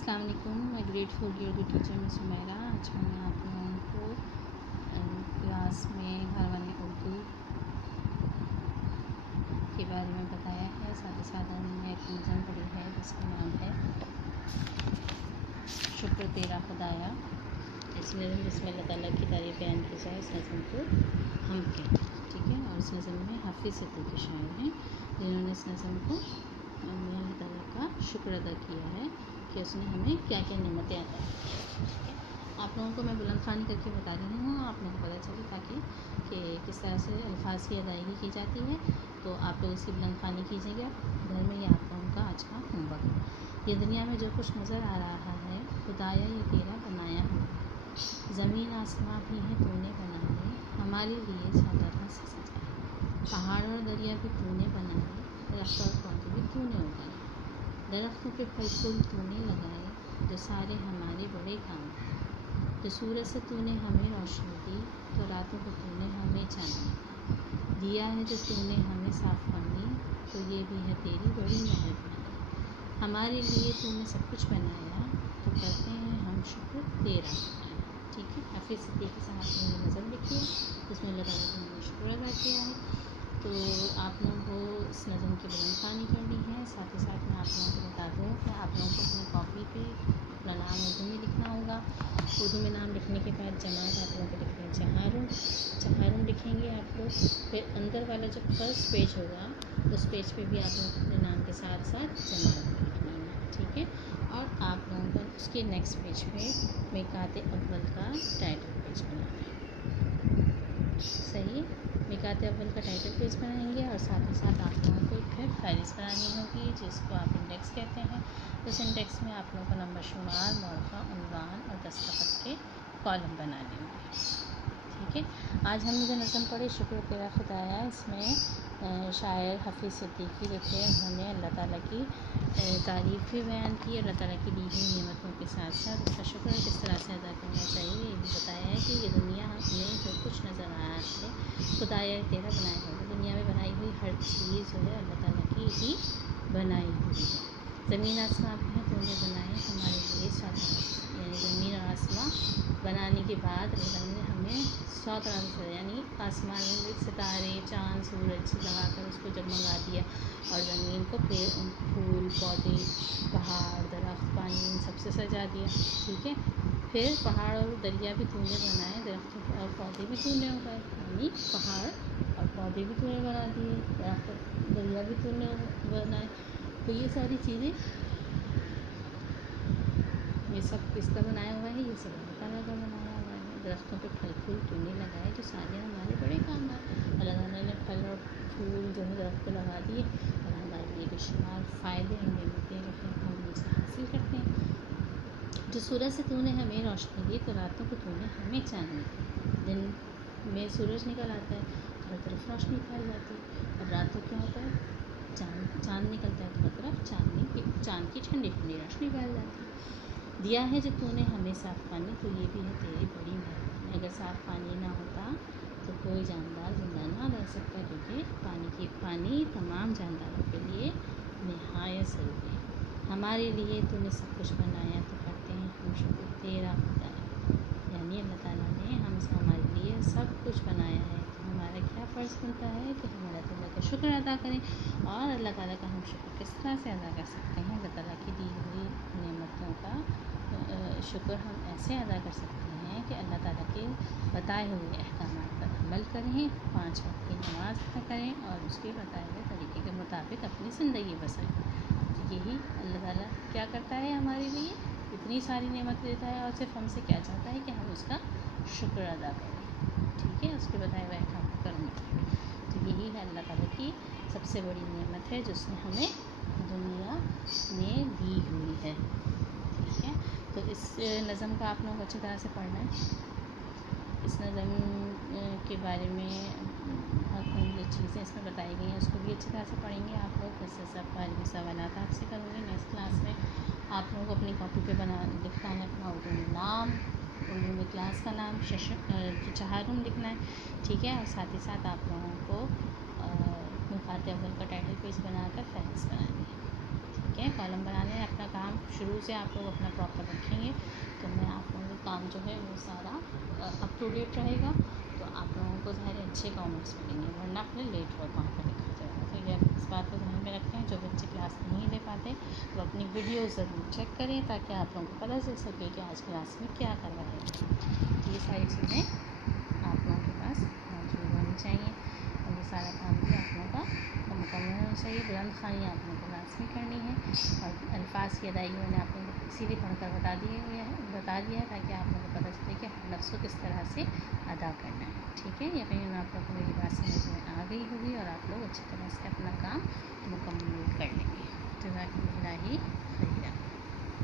अस्सलाम वालेकुम। मैं ग्रेड 4 की उर्दू टीचर मिस हुमैरा। आज मैंने आप लोगों को क्लास में घर वाले उर्दू के बारे में बताया है। साथ ही साथ हमने एक नज़म पढ़ी है जिसका नाम है शुक्र तेरा खुदाया। इस नज़म जिसमें अल्लाह ताला की तारीफ़ बयान की जाए, इस नज़म को हम कहते हैं, ठीक है। और इस नज़म में हाफिज़ सिद्दीकी शायर हैं जिन्होंने इस नज़म को अल्लाह ताला का शुक्र अदा किया है कि उसने हमें क्या क्या नेमतें अदा की है। आप लोगों को मैं बुलंद ख़वानी करके बता रही हूँ, आप लोगों को पता चले ताकि कि किस तरह से अल्फाज की अदायगी की जाती है। तो आप लोग इसकी बुलंद ख़वानी कीजिएगा घर में। ये आप लोगों का आज का होमवर्क है। ये दुनिया में जो कुछ नज़र आ रहा है खुदाया ये तेरा बनाया है। ज़मीन आसमां भी है तूने बनाए, हमारे लिए सादर से सजाए। पहाड़ और दरिया भी तूने बनाए, दरख्त और पौधे भी तूने उगाए। दरख्तों पे फल फूल तूने लगाए, जो सारे हमारे बड़े काम हैं। जो सूरज से तूने हमें रोशनी दी, तो रातों को तूने हमें चांदनी दिया है। जो तूने हमें साफ पानी, तो ये भी है तेरी बड़ी मेहरबानी। हमारे लिए तूने सब कुछ बनाया, तो करते हैं हम शुक्र तेरा। ठीक है। हाफिज़ सिद्दीकी साहब ने नज़म लिखी है जिसमें अल्लाह ताला का हमने शुक्र अदा किया है। तो आप लोगों को इस नज़म की बुलंद ख़वानी करनी है। साथ ही साथ मैं आप लोगों को बता दूँ कि आप लोगों को अपनी कॉपी पे अपना नाम उर्दू में लिखना होगा। उर्दू में नाम लिखने के बाद जमात आप लोगों को लिखना है चहारुम। चहारुम लिखेंगे आप लोग। फिर अंदर वाला जो फर्स्ट पेज होगा उस पेज पे भी आप लोगों को अपने नाम के साथ साथ जमात भी लिखना है, ठीक है। और आप लोगों को उसके नेक्स्ट पेज पे मिकात अव्वल का टाइटल पेज बनाना है। सही। मिकात अव्वल का टाइटल पेज बनाएंगे और साथ ही साथ आप लोगों को फिर फहरिस्त बनानी होगी जिसको आप इंडेक्स कहते हैं। उस इंडेक्स में आप लोगों को नंबर शुमार, मौक़ा, उन्वान और दस्तखत के कॉलम बनाने होंगे, ठीक है। आज हमने जो नज़म पढ़ी शुक्र तेरा खुदाया, इसमें शायर हाफिज़ सिद्दीकी जो थे उन्होंने अल्लाह ताला की तारीफ़ भी बयान की। अल्लाह ताला की दी हुई नेमतों के साथ साथ उसका शुक्र किस तरह से अदा करना चाहिए ये भी बताया है कि ये दुनिया में जो कुछ नज़र आ रहा है खुदाया तेरा बनाया है। दुनिया में बनाई हुई हर चीज़ जो है अल्लाह ताला की ही बनाई हुई है। ज़मीन आसमां भी हैं तूने बनाए, हमारे लिए साधारण यानी ज़मीन और आसमां बनाने के बाद अल्लाह ने हमें 100 तरह से यानी आसमान में सितारे, चाँद, सूरज लगाकर उसको जगमगा दिया और ज़मीन को फिर फूल, पौधे, पहाड़, दरख्त, पानी इन सबसे सजा दिया, ठीक है। फिर पहाड़ और दरिया भी तूने बनाए, दरख्त और पौधे भी तूने उगाए, यानी पहाड़ और पौधे भी तूने बना दिए, दरख्त दरिया भी तूने बनाए। तो ये सारी चीज़ें, ये सब किसका बनाया हुआ है? ये सब अल्लाह ताला का बनाया हुआ है। दरख्तों पे फल फूल तूने लगाए जो सारे हमारे बड़े काम हैं। अल्लाह ताला ने फल और फूल जो है दरख्त पे लगा दिए और हमारे लिए बेशुमार फ़ायदे और नेमतें जो है हम उनसे हासिल करते हैं। जो सूरज से तूने हमें रोशनी दी, तो रातों को तूने हमें चांदनी दी। दिन में सूरज निकल आता है तो हर तरफ रोशनी फैल जाती है, और रात को क्या होता है? चाँद निकलता है तो हर तरफ चाँद की ठंडी ठंडी रोशनी फैल जाती है। दिया है जो तूने हमें साफ़ पानी, तो ये भी है तेरी बड़ी मेहरबानी। अगर साफ़ पानी ना होता तो कोई जानदार ज़िंदा ना रह सकता, क्योंकि पानी तमाम जानदारों के लिए निहायत ज़रूरी है। हमारे लिए तूने सब कुछ बनाया, तो करते हैं हम शुक्र तेरा खुदाया। यानी अल्लाह ताला ने हमारे लिए सब कुछ बनाया है, तो हमारा क्या फ़र्ज़ बनता है कि हम अल्लाह ताला का शुक्र अदा करें। और अल्लाह ताला का हम शुक्र किस तरह से अदा कर सकते हैं? अल्लाह ताला की दी हुई नेमतों का शुक्र हम ऐसे अदा कर सकते हैं कि अल्लाह ताला के बताए हुए अहकामात पर अमल करें, 5 वक्त की नमाज़ अदा करें और उसके बताए हुए तरीके के मुताबिक अपनी ज़िंदगी बसाएं। तो यही अल्लाह ताला क्या करता है हमारे लिए, इतनी सारी नेमत देता है और सिर्फ हमसे क्या चाहता है कि हम उसका शुक्र अदा करें, ठीक है, उसके बताए हुए अहकाम करने के लिए। तो यही है अल्लाह ताला की सबसे बड़ी नेमत है जो उसने हमें दुनिया में दी हुई है, ठीक है। तो इस नज़म का आप लोगों को अच्छी तरह से पढ़ना है। इस नज़म के बारे में जो चीज़ें इसमें बताई गई हैं उसको भी अच्छी तरह से पढ़ेंगे आप लोग। इससे सब अरबी सवालात आपसे करूँगी नेक्स्ट क्लास में। आप लोगों को अपनी कॉपी पे लिखना है अपना उर्दू में नाम, उर्दू में क्लास का नाम, चहारुम लिखना है, ठीक है। और साथ ही साथ आप लोगों को मिकात अव्वल का टाइटल पेज बनाकर फहरिस्त बनानी है, ठीक है। कॉलम बनाने हैं। अपना काम کام شروع سے آپ لوگ اپنا پراپر رکھیں گے تو میں آپ لوگوں کا کام جو ہے وہ سارا اپ ٹو ڈیٹ رہے گا، تو آپ لوگوں کو ظاہر اچھے کامنٹس ملیں گے، ورنہ پھر لیٹ ورک وہاں پر لکھا جائے گا. ٹھیک ہے، اس بات کو دھیان میں رکھیں. جو بچے کلاس نہیں لے پاتے وہ اپنی ویڈیو ضرور چیک کریں تاکہ آپ لوگوں کو پتہ چل سکے کہ آج کلاس میں کیا کروایا گیا. یہ ساری چیزیں آپ لوگوں کے پاس موجود ہونی چاہیے، اور یہ سارا کام بھی آپ لوگوں کا مکمل ہونا چاہیے. بلند خوانی آپ لوگوں کو لازمی کرنی ہے، اور الفاظ کی ادائیگی میں نے آپ لوگوں کو اسی لیے پڑھ کر بتا دیا ہے تاکہ آپ لوگوں کو پتہ چلے کہ ہر لفظ کو کس طرح سے ادا کرنا ہے. ٹھیک ہے، یقیناً آپ لوگوں کو میری بات سمجھ میں آ گئی ہوگی اور آپ لوگ اچھی طرح سے اپنا کام مکمل کر لیں گے. جزاکم اللہ خیرا.